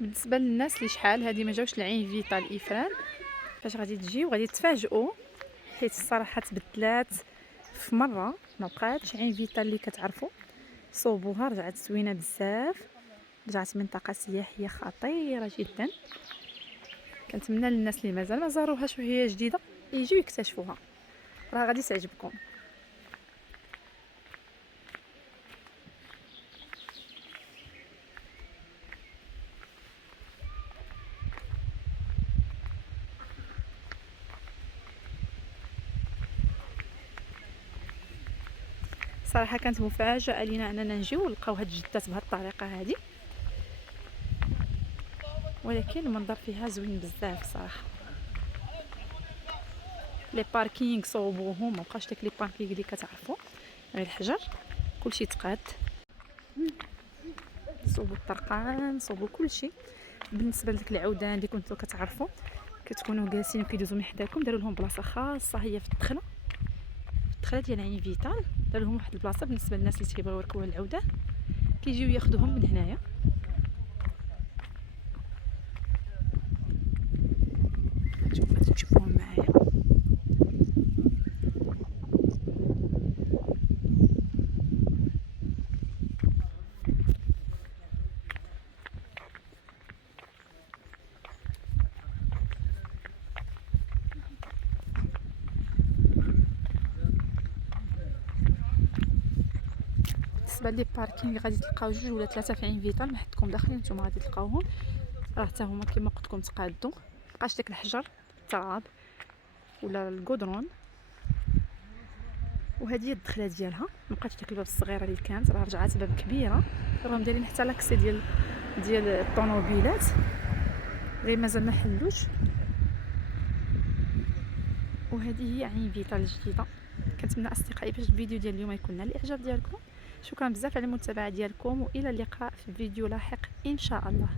بالنسبه للناس اللي شحال هذه ما جاوش العين فيتا الافران، فاش غادي تجيو غادي تفاجئوا، حيت الصراحه تبدلات في مره، ما بقاتش عين فيتا اللي كتعرفوا. صوبوها رجعت زوينه بزاف، رجعت منطقه سياحيه خطيره جدا. كنتمنى للناس اللي مازال ما زاروهاش وهي جديده يجيو يكتشفوها، راه غادي تعجبكم. صراحه كانت مفاجاه لينا اننا نجيو ونلقاو هاد الجدات بهاد الطريقه هذه، ولكن المنظر فيها زوين بزاف صراحه. لي باركينغ صوبوهم، ما بقاش داك لي باركينغ اللي كتعرفوا غير الحجر، كلشي تقاد. صوبوا الطرقان، صوبوا كلشي. بالنسبه لديك العودان اللي كنتو كتعرفوا كتكونوا جالسين وكيدوزوا من حداكم، داروا لهم بلاصه خاصه هي في الدخله، الدخله ديال عين فيتال، داروا لهم واحد البلاصه بالنسبه للناس اللي تيبغيو يركبوا العودان، كيجيو ياخذوهم من هنايا. نتوما تشوفوهم معايا. بالنسبه لي باركينغ غادي تلقاو 2 ولا 3 في عين فيتال، ما حدكم داخلين نتوما غادي تلقاوهم، راه حتى هما كما قلت لكم تقادوا، مابقاش داك الحجر التراب ولا القدرون. وهذه هي الدخله ديالها، مابقاتش داك الباب الصغيره اللي كانت، راه رجعات باب كبيره، راهم دايرين حتى لاكسي ديال الطوموبيلات، غير مازال ما حلوش. وهذه هي عين فيتال الجديده. كنتمنى اصدقائي باش الفيديو ديال اليوم يكون نال الاعجاب ديالكم. شكرا بزاف على المتابعه ديالكم، والى اللقاء في فيديو لاحق ان شاء الله.